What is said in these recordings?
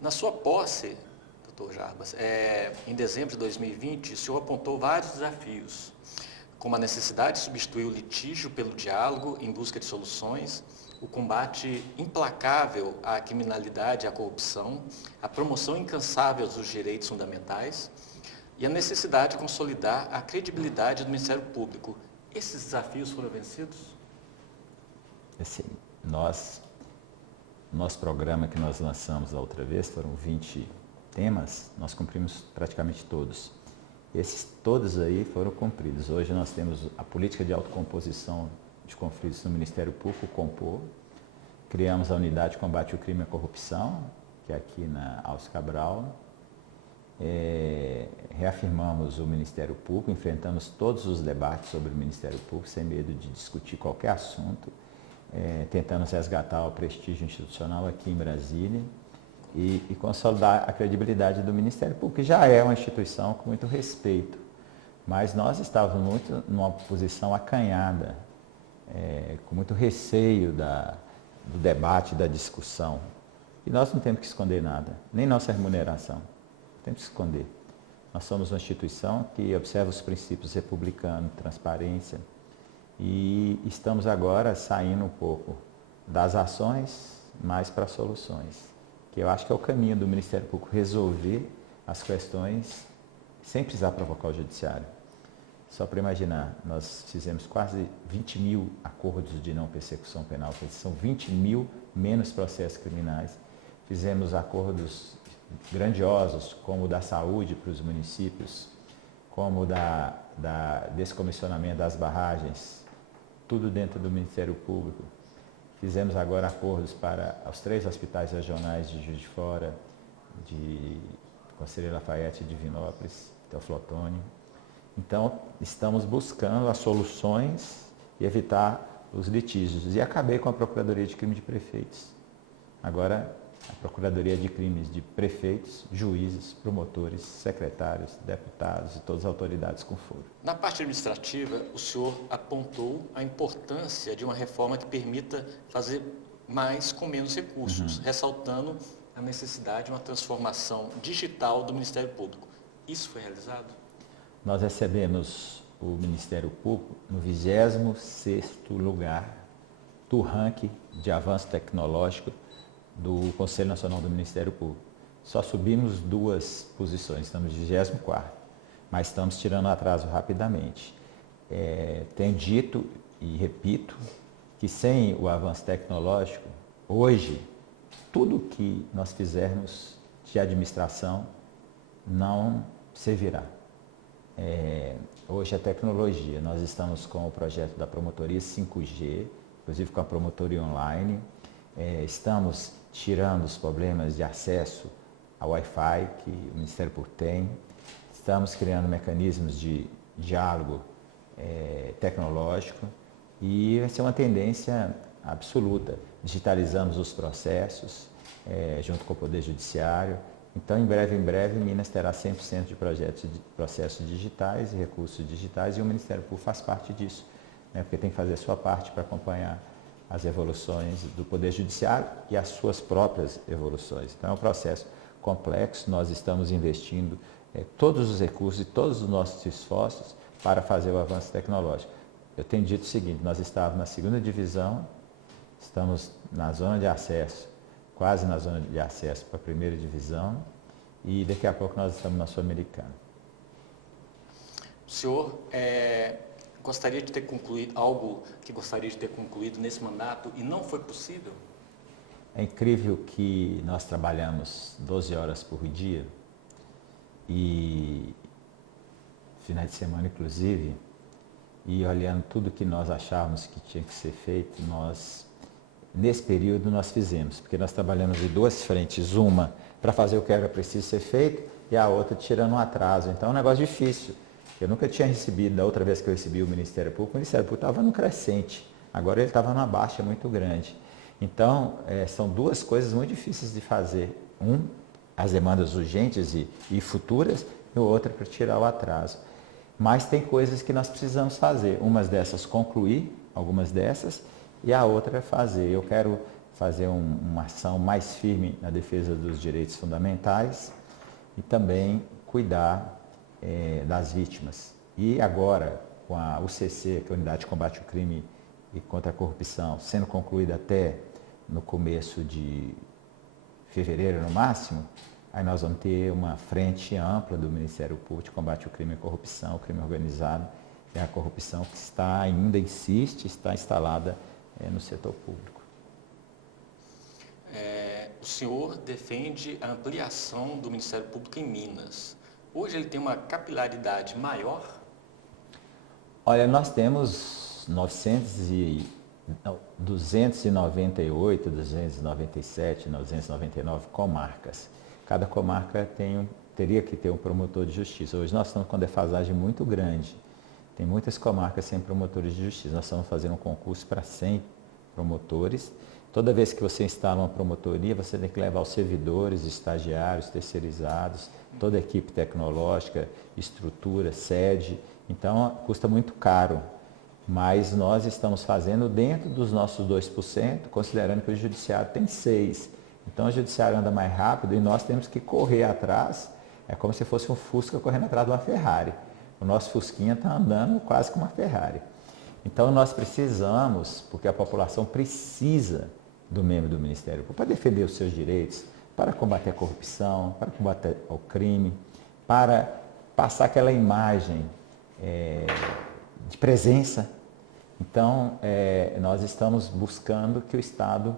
Na sua posse, doutor Jarbas, em dezembro de 2020, o senhor apontou vários desafios, como a necessidade de substituir o litígio pelo diálogo em busca de soluções, o combate implacável à criminalidade e à corrupção, a promoção incansável dos direitos fundamentais e a necessidade de consolidar a credibilidade do Ministério Público. Esses desafios foram vencidos? Assim, nosso programa que nós lançamos da outra vez, foram 20 temas, nós cumprimos praticamente todos. Esses todos aí foram cumpridos. Hoje nós temos a política de autocomposição de conflitos no Ministério Público, Compor. Criamos a unidade de combate ao crime e à corrupção, que é aqui na Alves Cabral. Reafirmamos o Ministério Público, enfrentamos todos os debates sobre o Ministério Público, sem medo de discutir qualquer assunto. Tentamos resgatar o prestígio institucional aqui em Brasília e consolidar a credibilidade do Ministério Público, que já é uma instituição com muito respeito. Mas nós estávamos muito numa posição acanhada, com muito receio do debate, da discussão. E nós não temos que esconder nada, nem nossa remuneração. Não temos que esconder. Nós somos uma instituição que observa os princípios republicanos, transparência, e estamos agora saindo um pouco das ações, mais para soluções, que eu acho que é o caminho do Ministério Público, resolver as questões sem precisar provocar o Judiciário. Só para imaginar, nós fizemos quase 20 mil acordos de não persecução penal, são 20 mil menos processos criminais. Fizemos acordos grandiosos, como o da saúde para os municípios, como o da descomissionamento das barragens, tudo dentro do Ministério Público. Fizemos agora acordos para os 3 hospitais regionais de Juiz de Fora, de Conselheiro Lafayette e Divinópolis, Teoflotone. Então, estamos buscando as soluções e evitar os litígios. E acabei com a Procuradoria de Crime de Prefeitos. Agora, a Procuradoria de Crimes de Prefeitos, juízes, promotores, secretários, deputados e todas as autoridades com foro. Na parte administrativa, o senhor apontou a importância de uma reforma que permita fazer mais com menos recursos, ressaltando a necessidade de uma transformação digital do Ministério Público. Isso foi realizado? Nós recebemos o Ministério Público no 26º lugar do ranking de avanço tecnológico do Conselho Nacional do Ministério Público. Só subimos 2 posições, estamos no 24º, mas estamos tirando atraso rapidamente. Tenho dito e repito que sem o avanço tecnológico, hoje, tudo que nós fizermos de administração não servirá. Hoje a tecnologia, nós estamos com o projeto da promotoria 5G, inclusive com a promotoria online, estamos tirando os problemas de acesso ao Wi-Fi que o Ministério Público tem, estamos criando mecanismos de diálogo tecnológico e vai ser uma tendência absoluta. Digitalizamos os processos junto com o Poder Judiciário. Então, em breve, Minas terá 100% de processos digitais e recursos digitais e o Ministério Público faz parte disso, né? Porque tem que fazer a sua parte para acompanhar as evoluções do Poder Judiciário e as suas próprias evoluções. Então, é um processo complexo, nós estamos investindo todos os recursos e todos os nossos esforços para fazer o avanço tecnológico. Eu tenho dito o seguinte, nós estávamos na 2ª divisão, estamos na zona de acesso, quase na zona de acesso para a 1ª divisão e daqui a pouco nós estamos na Sul-Americana. O senhor gostaria de ter concluído algo que gostaria de ter concluído nesse mandato e não foi possível? É incrível que nós trabalhamos 12 horas por dia e finais de semana inclusive, e olhando tudo que nós achávamos que tinha que ser feito, nesse período nós fizemos, porque nós trabalhamos em 2 frentes, uma para fazer o que era preciso ser feito e a outra tirando um atraso. Então é um negócio difícil. Eu nunca tinha recebido, da outra vez que eu recebi o Ministério Público estava no crescente, agora ele estava numa baixa muito grande. Então, são 2 coisas muito difíceis de fazer. As demandas urgentes e futuras, e o outro para tirar o atraso. Mas tem coisas que nós precisamos fazer, umas dessas concluir, algumas dessas, e a outra é fazer. Eu quero fazer uma ação mais firme na defesa dos direitos fundamentais e também cuidar das vítimas. E agora, com a UCC, que é a Unidade de Combate ao Crime e contra a Corrupção, sendo concluída até no começo de fevereiro no máximo, aí nós vamos ter uma frente ampla do Ministério Público de combate ao crime e à corrupção, o crime organizado e a corrupção que ainda insiste, está instalada no setor público. O senhor defende a ampliação do Ministério Público em Minas. Hoje ele tem uma capilaridade maior? Olha, nós temos 298, 297, 299 comarcas. Cada comarca teria que ter um promotor de justiça. Hoje nós estamos com uma defasagem muito grande. Tem muitas comarcas sem promotores de justiça. Nós estamos fazendo um concurso para 100 promotores. Toda vez que você instala uma promotoria, você tem que levar os servidores, estagiários, terceirizados, toda a equipe tecnológica, estrutura, sede. Então, custa muito caro. Mas nós estamos fazendo dentro dos nossos 2%, considerando que o judiciário tem 6%. Então, o judiciário anda mais rápido e nós temos que correr atrás. É como se fosse um Fusca correndo atrás de uma Ferrari. O nosso Fusquinha está andando quase como uma Ferrari. Então, nós precisamos, porque a população precisa do membro do Ministério Público para defender os seus direitos, para combater a corrupção, para combater o crime, para passar aquela imagem de presença. Então, nós estamos buscando que o Estado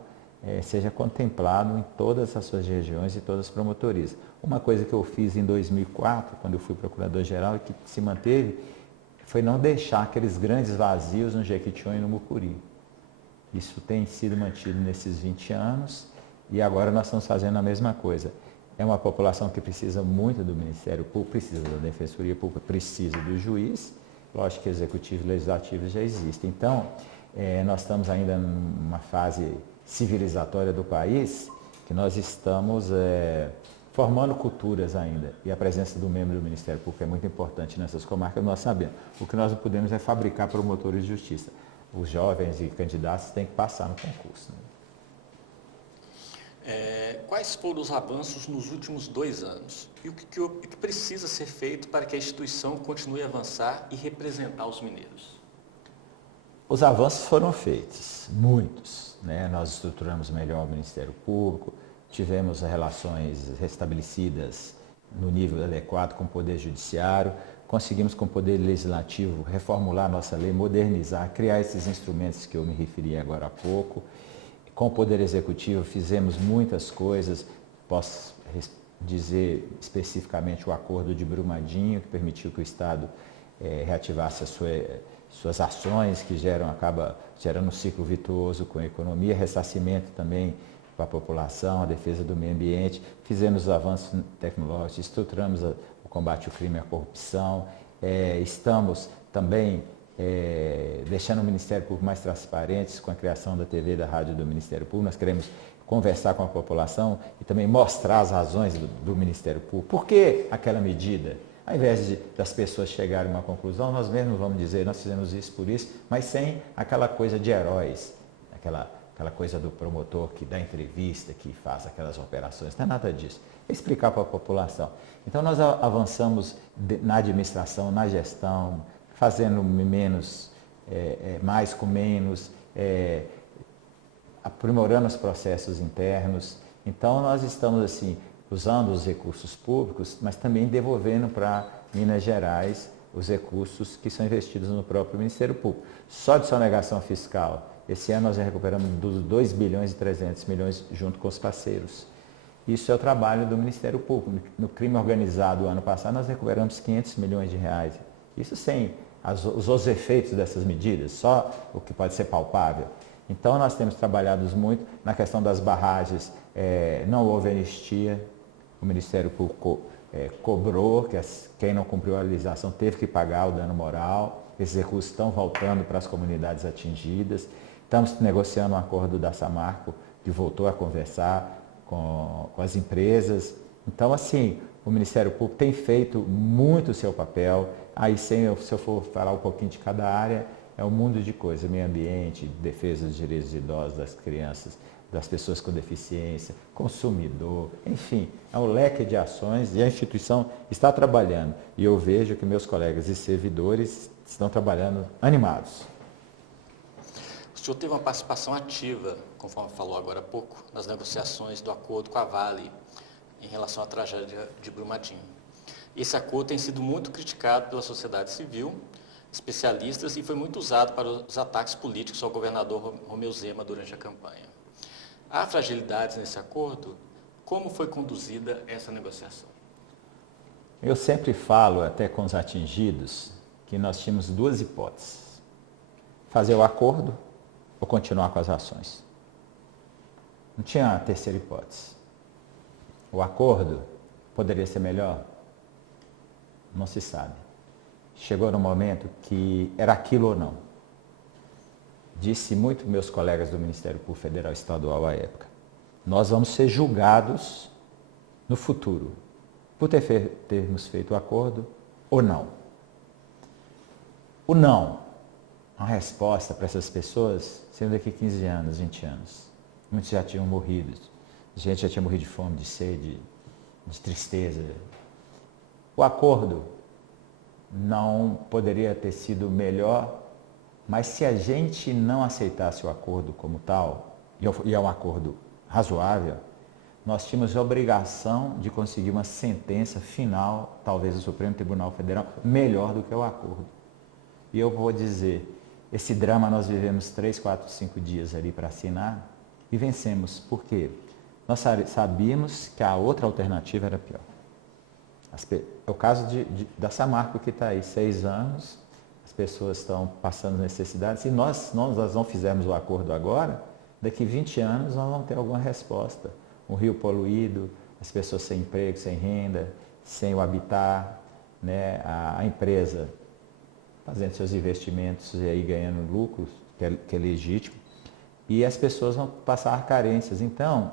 seja contemplado em todas as suas regiões e todas as promotorias. Uma coisa que eu fiz em 2004, quando eu fui procurador-geral, e que se manteve, foi não deixar aqueles grandes vazios no Jequitinhonha e no Mucuri. Isso tem sido mantido nesses 20 anos e agora nós estamos fazendo a mesma coisa. É uma população que precisa muito do Ministério Público, precisa da Defensoria Pública, precisa do juiz. Lógico que executivo e legislativo já existem. Então, nós estamos ainda numa fase civilizatória do país, que nós estamos formando culturas ainda. E a presença do membro do Ministério Público é muito importante nessas comarcas, nós sabemos. O que nós não podemos é fabricar promotores de justiça. Os jovens e candidatos têm que passar no concurso. Né? Quais foram os avanços nos últimos 2 anos? E o que precisa ser feito para que a instituição continue a avançar e representar os mineiros? Os avanços foram feitos, muitos. Né? Nós estruturamos melhor o Ministério Público, tivemos relações restabelecidas no nível adequado com o Poder Judiciário, conseguimos com o Poder Legislativo reformular nossa lei, modernizar, criar esses instrumentos que eu me referi agora há pouco. Com o Poder Executivo fizemos muitas coisas, posso dizer especificamente o Acordo de Brumadinho, que permitiu que o Estado reativasse suas ações, que acaba gerando um ciclo virtuoso com a economia, ressarcimento também para a população, a defesa do meio ambiente. Fizemos avanços tecnológicos, estruturamos o combate ao crime e à corrupção, estamos também deixando o Ministério Público mais transparente com a criação da TV e da rádio do Ministério Público. Nós queremos conversar com a população e também mostrar as razões do Ministério Público. Por que aquela medida? Ao invés das pessoas chegarem a uma conclusão, nós mesmos vamos dizer, nós fizemos isso por isso, mas sem aquela coisa de heróis, aquela coisa do promotor que dá entrevista, que faz aquelas operações, não é nada disso. É explicar para a população. Então nós avançamos na administração, na gestão, fazendo mais com menos, aprimorando os processos internos. Então nós estamos assim, usando os recursos públicos, mas também devolvendo para Minas Gerais os recursos que são investidos no próprio Ministério Público. Só de sonegação fiscal, esse ano nós já recuperamos dos 2 bilhões e 300 milhões junto com os parceiros. Isso é o trabalho do Ministério Público. No crime organizado, ano passado, nós recuperamos 500 milhões de reais. Isso sem os efeitos dessas medidas, só o que pode ser palpável. Então, nós temos trabalhado muito na questão das barragens, não houve anistia, o Ministério Público cobrou, que quem não cumpriu a legislação teve que pagar o dano moral, esses recursos estão voltando para as comunidades atingidas. Estamos negociando um acordo da Samarco, que voltou a conversar com as empresas. Então, assim, o Ministério Público tem feito muito o seu papel. Aí, se eu for falar um pouquinho de cada área, é um mundo de coisas, meio ambiente, defesa dos direitos dos idosos, das crianças, das pessoas com deficiência, consumidor, enfim, é um leque de ações e a instituição está trabalhando. E eu vejo que meus colegas e servidores estão trabalhando animados. O senhor teve uma participação ativa, conforme falou agora há pouco, nas negociações do acordo com a Vale em relação à tragédia de Brumadinho. Esse acordo tem sido muito criticado pela sociedade civil, especialistas, e foi muito usado para os ataques políticos ao governador Romeu Zema durante a campanha. Há fragilidades nesse acordo? Como foi conduzida essa negociação? Eu sempre falo, até com os atingidos, que nós tínhamos duas hipóteses. Fazer o acordo ou continuar com as ações. Não tinha a terceira hipótese. O acordo poderia ser melhor? Não se sabe. Chegou no momento que era aquilo ou não. Disse muito meus colegas do Ministério Público Federal e Estadual à época. Nós vamos ser julgados no futuro por termos feito o acordo ou não. O não, a resposta para essas pessoas, sendo daqui 15 anos, 20 anos. Muitos já tinham morrido. A gente já tinha morrido de fome, de sede, de tristeza. O acordo não poderia ter sido melhor, mas se a gente não aceitasse o acordo como tal, e é um acordo razoável, nós tínhamos a obrigação de conseguir uma sentença final, talvez do Supremo Tribunal Federal, melhor do que o acordo. E eu vou dizer, esse drama nós vivemos 3, 4, 5 dias ali para assinar e vencemos. Por quê? Nós sabíamos que a outra alternativa era pior. É o caso da Samarco que está aí, 6 anos, as pessoas estão passando necessidades. Se nós não fizermos o acordo agora, daqui 20 anos nós vamos ter alguma resposta. Um rio poluído, as pessoas sem emprego, sem renda, sem o habitat, né? A empresa fazendo seus investimentos e aí ganhando lucros, que é legítimo, e as pessoas vão passar carências. Então,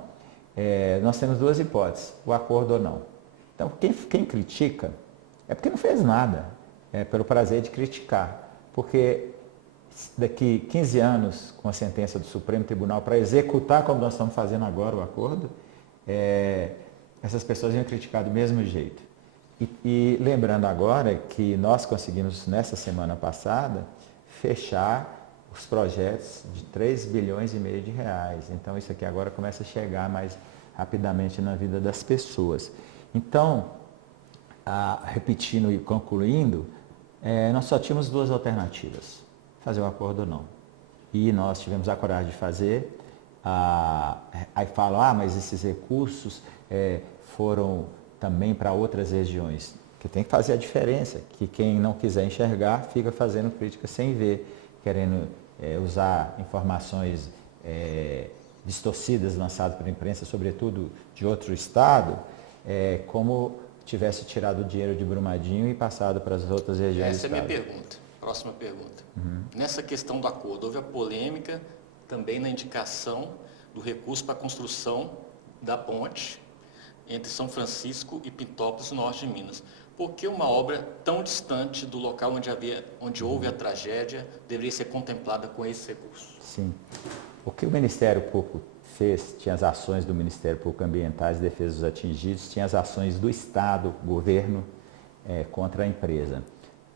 nós temos duas hipóteses, o acordo ou não. Então, quem critica é porque não fez nada, é pelo prazer de criticar. Porque daqui 15 anos, com a sentença do Supremo Tribunal para executar como nós estamos fazendo agora o acordo, essas pessoas iam criticar do mesmo jeito. E lembrando agora que nós conseguimos, nessa semana passada, fechar os projetos de 3 bilhões e meio de reais. Então, isso aqui agora começa a chegar mais rapidamente na vida das pessoas. Então, repetindo e concluindo, nós só tínhamos duas alternativas, fazer o acordo ou não. E nós tivemos a coragem de fazer. Aí falam, mas esses recursos foram também para outras regiões, que tem que fazer a diferença, que quem não quiser enxergar fica fazendo crítica sem ver, querendo usar informações distorcidas lançadas pela imprensa, sobretudo de outro estado, como tivesse tirado o dinheiro de Brumadinho e passado para as outras regiões. Essa é a minha pergunta. Próxima pergunta. Nessa questão do acordo, houve a polêmica também na indicação do recurso para a construção da ponte entre São Francisco e Pintópolis, no norte de Minas. Por que uma obra tão distante do local onde houve a tragédia deveria ser contemplada com esse recurso? Sim. O que o Ministério Público fez, tinha as ações do Ministério Público Ambientais e Defesa dos Atingidos, tinha as ações do Estado, governo, contra a empresa.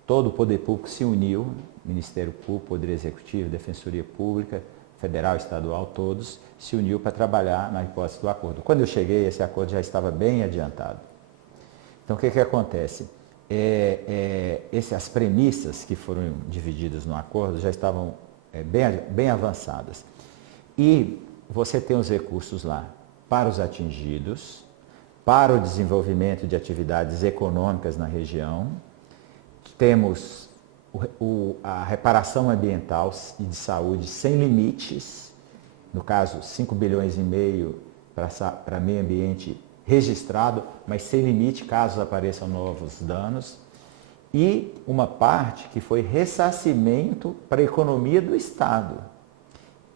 Todo o poder público se uniu, Ministério Público, Poder Executivo, Defensoria Pública, Federal, Estadual, todos, se uniu para trabalhar na hipótese do acordo. Quando eu cheguei, esse acordo já estava bem adiantado. Então, o que acontece? As premissas que foram divididas no acordo já estavam bem avançadas. E você tem os recursos lá para os atingidos, para o desenvolvimento de atividades econômicas na região, temos a reparação ambiental e de saúde sem limites, no caso 5 bilhões e meio para meio ambiente registrado, mas sem limite caso apareçam novos danos, e uma parte que foi ressarcimento para a economia do Estado.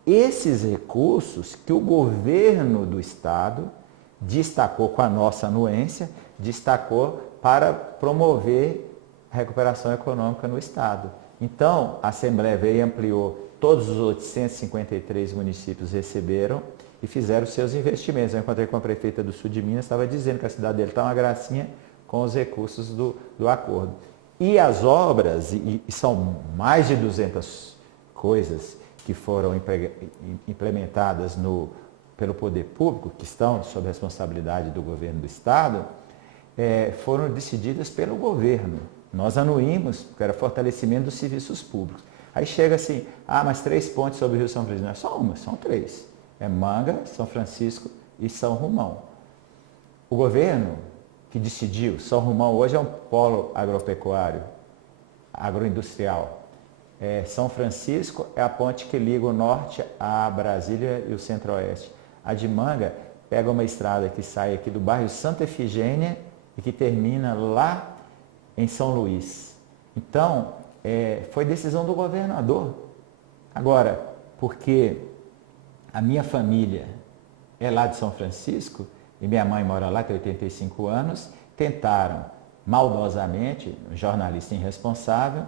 Esses recursos que o governo do Estado destacou com a nossa anuência, destacou para promover a recuperação econômica no Estado. Então, a Assembleia veio e ampliou, todos os 853 municípios receberam, e fizeram seus investimentos. Eu encontrei com a prefeita do sul de Minas, estava dizendo que a cidade dele está uma gracinha com os recursos do acordo. E as obras, e são mais de 200 coisas que foram implementadas pelo poder público, que estão sob responsabilidade do governo do Estado, foram decididas pelo governo. Nós anuímos, porque era fortalecimento dos serviços públicos. Aí chega assim, mas 3 pontes sobre o Rio São Francisco. Não é só uma, são 3. É Manga, São Francisco e São Romão. O governo que decidiu, São Romão hoje é um polo agropecuário, agroindustrial. São Francisco é a ponte que liga o norte a Brasília e o centro-oeste. A de Manga pega uma estrada que sai aqui do bairro Santa Efigênia e que termina lá em São Luís. Então, foi decisão do governador. Agora, porque a minha família é lá de São Francisco e minha mãe mora lá, tem 85 anos, tentaram maldosamente, um jornalista irresponsável,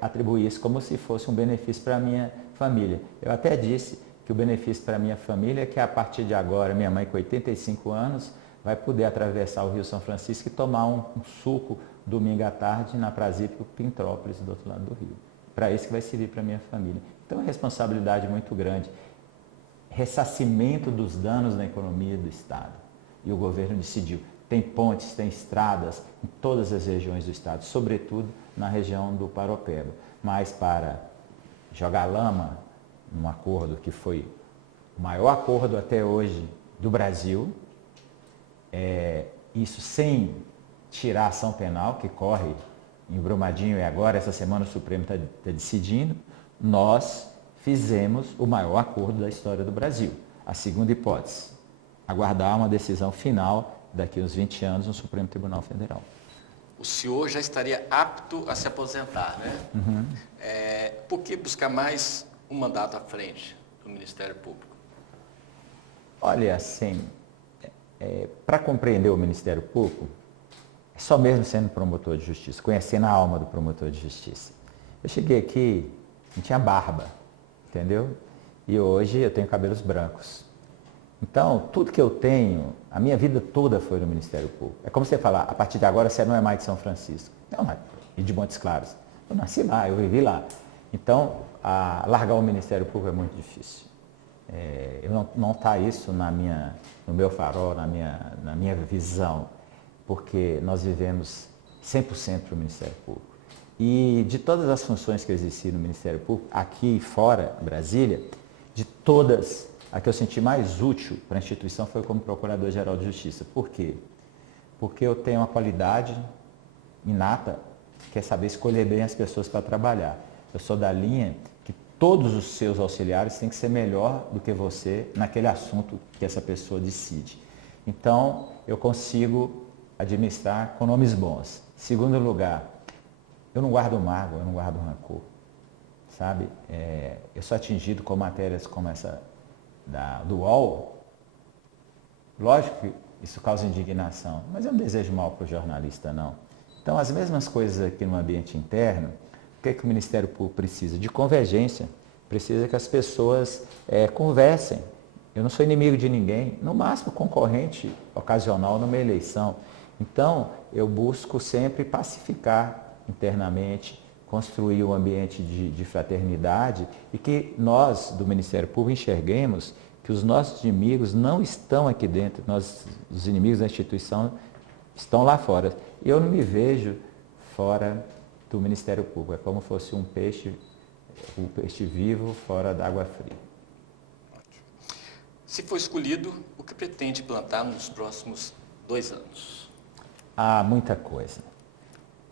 atribuir isso como se fosse um benefício para a minha família. Eu até disse que o benefício para a minha família é que a partir de agora, minha mãe com 85 anos, vai poder atravessar o Rio São Francisco e tomar um suco domingo à tarde na Prasípio Pintrópolis, do outro lado do rio. Para isso que vai servir para a minha família. Então, é uma responsabilidade muito grande. Ressarcimento dos danos na economia do Estado. E o governo decidiu. Tem pontes, tem estradas em todas as regiões do Estado, sobretudo na região do Paropeba. Mas para jogar lama num acordo que foi o maior acordo até hoje do Brasil, isso sem tirar a ação penal que corre em Brumadinho e agora, essa semana, o Supremo está decidindo, nós fizemos o maior acordo da história do Brasil. A segunda hipótese, aguardar uma decisão final daqui a uns 20 anos no Supremo Tribunal Federal. O senhor já estaria apto a se aposentar, né? Uhum. Por que buscar mais um mandato à frente do Ministério Público? Olha, assim, para compreender o Ministério Público, é só mesmo sendo promotor de justiça, conhecendo a alma do promotor de justiça. Eu cheguei aqui, não tinha barba, entendeu? E hoje eu tenho cabelos brancos. Então, tudo que eu tenho, a minha vida toda foi no Ministério Público. É como você falar, a partir de agora você não é mais de São Francisco. Não, e de Montes Claros. Eu nasci lá, eu vivi lá. Então, largar o Ministério Público é muito difícil. Não está isso no meu farol, na minha visão, porque nós vivemos 100% para o Ministério Público. E de todas as funções que existiam no Ministério Público, aqui e fora, Brasília, de todas, a que eu senti mais útil para a instituição foi como Procurador-Geral de Justiça. Por quê? Porque eu tenho uma qualidade inata, que é saber escolher bem as pessoas para trabalhar. Eu sou da linha que todos os seus auxiliares têm que ser melhor do que você naquele assunto que essa pessoa decide. Então, eu consigo administrar com nomes bons. Segundo lugar, eu não guardo mágoa, eu não guardo rancor. Sabe? Eu sou atingido com matérias como essa do UOL. Lógico que isso causa indignação, mas eu não desejo mal para o jornalista, não. Então, as mesmas coisas aqui no ambiente interno, o que o Ministério Público precisa? De convergência. Precisa que as pessoas conversem. Eu não sou inimigo de ninguém, no máximo concorrente ocasional numa eleição. Então, eu busco sempre pacificar internamente, construir um ambiente de fraternidade e que nós, do Ministério Público, enxerguemos que os nossos inimigos não estão aqui dentro, os inimigos da instituição estão lá fora. E eu não me vejo fora do Ministério Público, é como se fosse um peixe vivo fora da água fria. Se for escolhido, o que pretende plantar nos próximos 2 anos? Há muita coisa.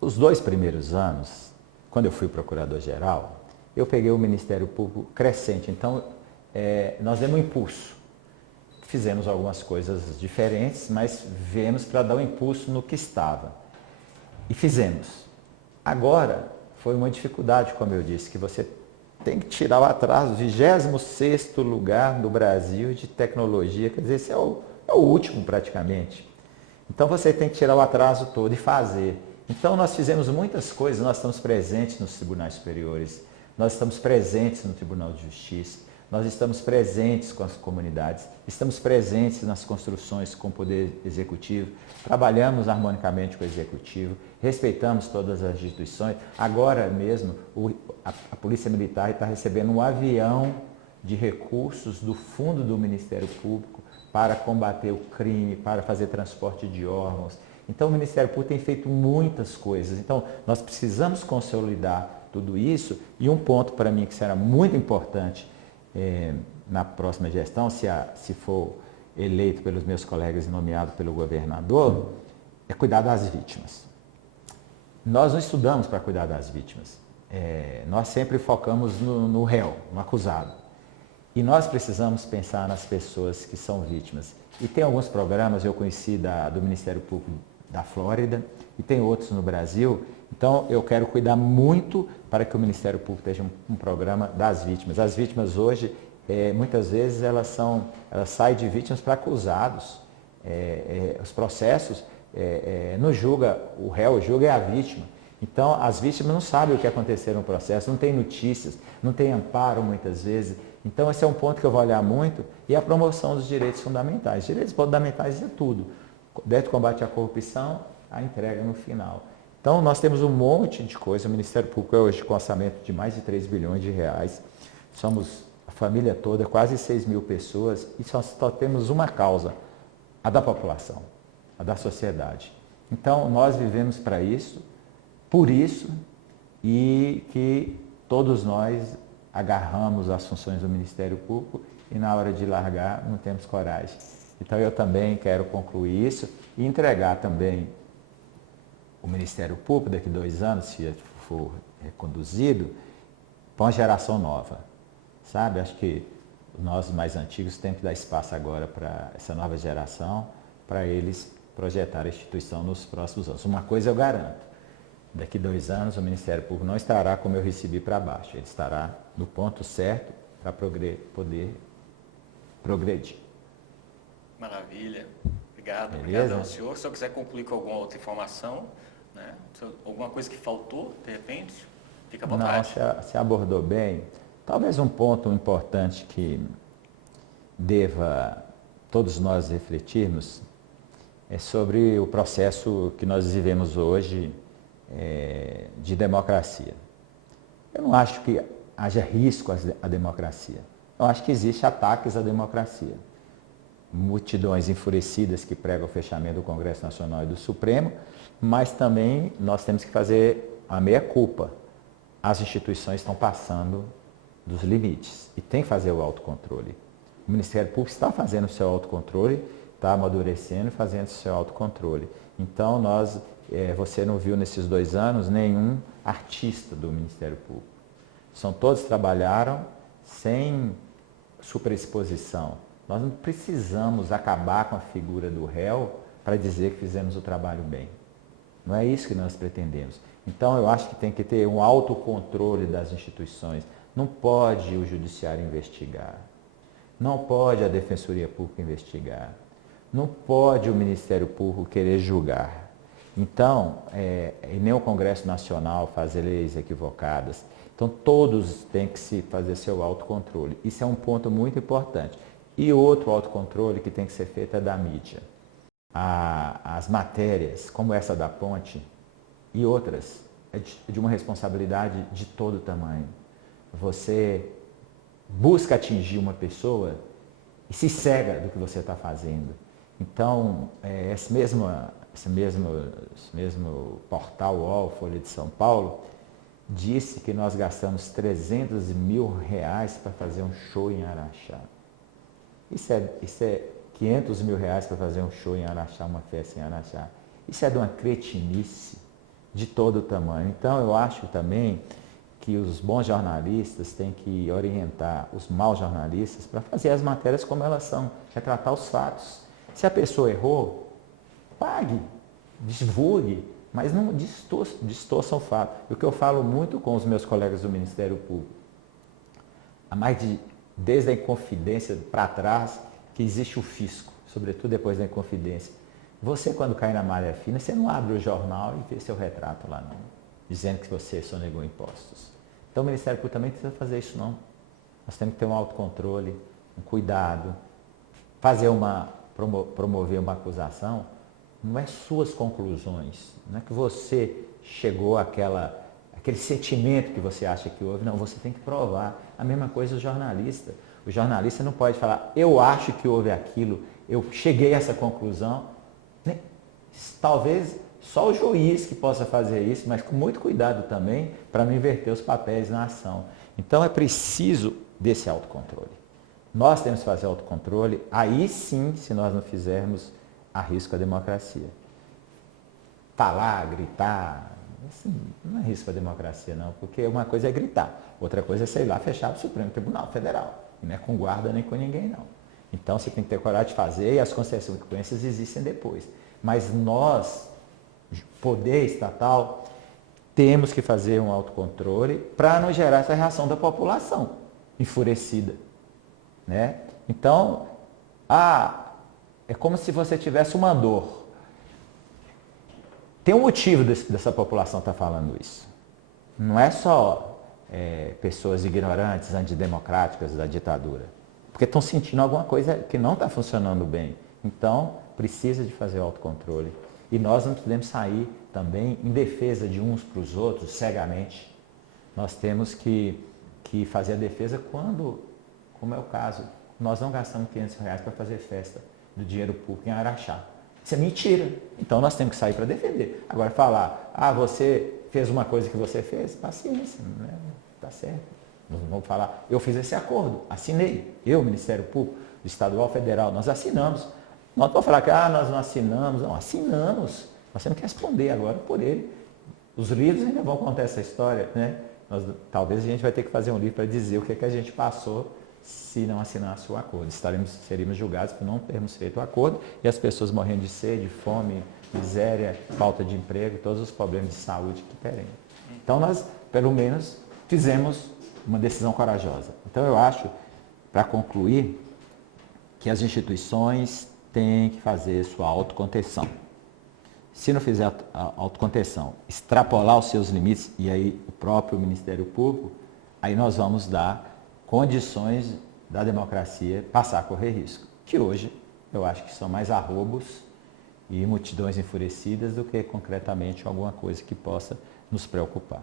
Os 2 primeiros anos, quando eu fui procurador-geral, eu peguei o Ministério Público crescente. Então, nós demos um impulso. Fizemos algumas coisas diferentes, mas viemos para dar um impulso no que estava. E fizemos. Agora, foi uma dificuldade, como eu disse, que você tem que tirar o atraso, 26º lugar do Brasil de tecnologia, quer dizer, esse é o último praticamente. Então você tem que tirar o atraso todo e fazer. Então nós fizemos muitas coisas, nós estamos presentes nos tribunais superiores, nós estamos presentes no Tribunal de Justiça, nós estamos presentes com as comunidades, estamos presentes nas construções com o Poder Executivo, trabalhamos harmonicamente com o Executivo, respeitamos todas as instituições. Agora mesmo, a Polícia Militar está recebendo um avião de recursos do fundo do Ministério Público para combater o crime, para fazer transporte de órgãos. Então, o Ministério Público tem feito muitas coisas. Então, nós precisamos consolidar tudo isso. E um ponto para mim que será muito importante na próxima gestão, se for eleito pelos meus colegas e nomeado pelo governador, é cuidar das vítimas. Nós não estudamos para cuidar das vítimas. Nós sempre focamos no réu, no acusado. E nós precisamos pensar nas pessoas que são vítimas. E tem alguns programas, eu conheci do Ministério Público da Flórida, e tem outros no Brasil. Então, eu quero cuidar muito para que o Ministério Público tenha um programa das vítimas. As vítimas hoje, muitas vezes, elas saem de vítimas para acusados. Os processos não julga o réu, julga a vítima. Então, as vítimas não sabem o que aconteceu no processo, não tem notícias, não tem amparo muitas vezes. Então, esse é um ponto que eu vou olhar muito, e a promoção dos direitos fundamentais. Direitos fundamentais é tudo. Desde o combate à corrupção, a entrega no final. Então, nós temos um monte de coisa. O Ministério Público é hoje com orçamento de mais de 3 bilhões de reais. Somos a família toda, quase 6 mil pessoas, e só temos uma causa, a da população, a da sociedade. Então, nós vivemos para isso, por isso, e que todos nós agarramos as funções do Ministério Público e na hora de largar não temos coragem. Então eu também quero concluir isso e entregar também o Ministério Público daqui a 2 anos, se for reconduzido, para uma geração nova. Sabe? Acho que nós mais antigos temos que dar espaço agora para essa nova geração, para eles projetar a instituição nos próximos anos. Uma coisa eu garanto, daqui a 2 anos o Ministério Público não estará como eu recebi para baixo, ele estará no ponto certo para poder progredir. Maravilha. Obrigado. Beleza? Obrigado ao senhor. Se eu quiser concluir com alguma outra informação, né? Alguma coisa que faltou, de repente, fica à vontade. Não, você abordou bem. Talvez um ponto importante que deva todos nós refletirmos é sobre o processo que nós vivemos hoje de democracia. Eu não acho que haja risco à democracia. Eu acho que existem ataques à democracia. Multidões enfurecidas que pregam o fechamento do Congresso Nacional e do Supremo, mas também nós temos que fazer a meia-culpa. As instituições estão passando dos limites e tem que fazer o autocontrole. O Ministério Público está fazendo o seu autocontrole, está amadurecendo e fazendo o seu autocontrole. Então, você não viu nesses 2 anos nenhum artista do Ministério Público. Todos trabalharam sem superexposição. Nós não precisamos acabar com a figura do réu para dizer que fizemos o trabalho bem. Não é isso que nós pretendemos. Então, eu acho que tem que ter um autocontrole das instituições. Não pode o Judiciário investigar. Não pode a Defensoria Pública investigar. Não pode o Ministério Público querer julgar. Então, e nem o Congresso Nacional fazer leis equivocadas. Então, todos têm que fazer seu autocontrole. Isso é um ponto muito importante. E outro autocontrole que tem que ser feito é da mídia. As matérias, como essa da Ponte e outras, é de uma responsabilidade de todo tamanho. Você busca atingir uma pessoa e se cega do que você está fazendo. Então, esse mesmo portal UOL, Folha de São Paulo, disse que nós gastamos 300 mil reais para fazer um show em Araxá. Isso é 500 mil reais para fazer um show em Araxá, uma festa em Araxá. Isso é de uma cretinice de todo o tamanho. Então, eu acho também que os bons jornalistas têm que orientar os maus jornalistas para fazer as matérias como elas são, retratar os fatos. Se a pessoa errou, pague, divulgue, mas não distorça o fato. O que eu falo muito com os meus colegas do Ministério Público, desde a Inconfidência para trás, que existe o fisco, sobretudo depois da Inconfidência. Você, quando cai na malha fina, você não abre o jornal e vê seu retrato lá, não, dizendo que você sonegou impostos. Então, o Ministério Público também precisa fazer isso, não. Nós temos que ter um autocontrole, um cuidado. Promover uma acusação não é suas conclusões, não é que você chegou àquele sentimento que você acha que houve, não, você tem que provar. A mesma coisa o jornalista. O jornalista não pode falar, eu acho que houve aquilo, eu cheguei a essa conclusão. Talvez só o juiz que possa fazer isso, mas com muito cuidado também, para não inverter os papéis na ação. Então é preciso desse autocontrole. Nós temos que fazer autocontrole, aí sim, se nós não fizermos, há risco à democracia. Falar, gritar, isso não é risco à democracia não, porque uma coisa é gritar, outra coisa é, sei lá, fechar o Supremo Tribunal Federal. E não é com guarda nem com ninguém não. Então você tem que ter coragem de fazer e as consequências existem depois. Mas nós, poder estatal, temos que fazer um autocontrole para não gerar essa reação da população enfurecida. Né? Então, é como se você tivesse uma dor. Tem um motivo dessa população estar falando isso. Não é só pessoas ignorantes, antidemocráticas da ditadura. Porque estão sentindo alguma coisa que não está funcionando bem. Então, precisa de fazer o autocontrole. E nós não podemos sair também em defesa de uns para os outros cegamente. Nós temos que fazer a defesa quando, como é o caso, nós não gastamos R$500 para fazer festa do dinheiro público em Araxá. Isso é mentira. Então nós temos que sair para defender. Agora falar, você fez uma coisa que você fez, paciência, né? Tá certo. Nós não vamos falar, eu fiz esse acordo, assinei. Eu, Ministério Público, Estadual, Federal, nós assinamos. Nós não vamos falar que nós não assinamos. Não, assinamos. Nós temos que responder agora por ele. Os livros ainda vão contar essa história, né? Talvez a gente vai ter que fazer um livro para dizer o que a gente passou se não assinasse o acordo. Seríamos julgados por não termos feito o acordo e as pessoas morrendo de sede, fome, miséria, falta de emprego, todos os problemas de saúde que teremos. Então nós, pelo menos, fizemos uma decisão corajosa. Então eu acho, para concluir, que as instituições têm que fazer sua autocontenção. Se não fizer a autocontenção, extrapolar os seus limites, e aí o próprio Ministério Público, aí nós vamos dar condições da democracia passar a correr risco. Que hoje eu acho que são mais arrobos e multidões enfurecidas do que concretamente alguma coisa que possa nos preocupar.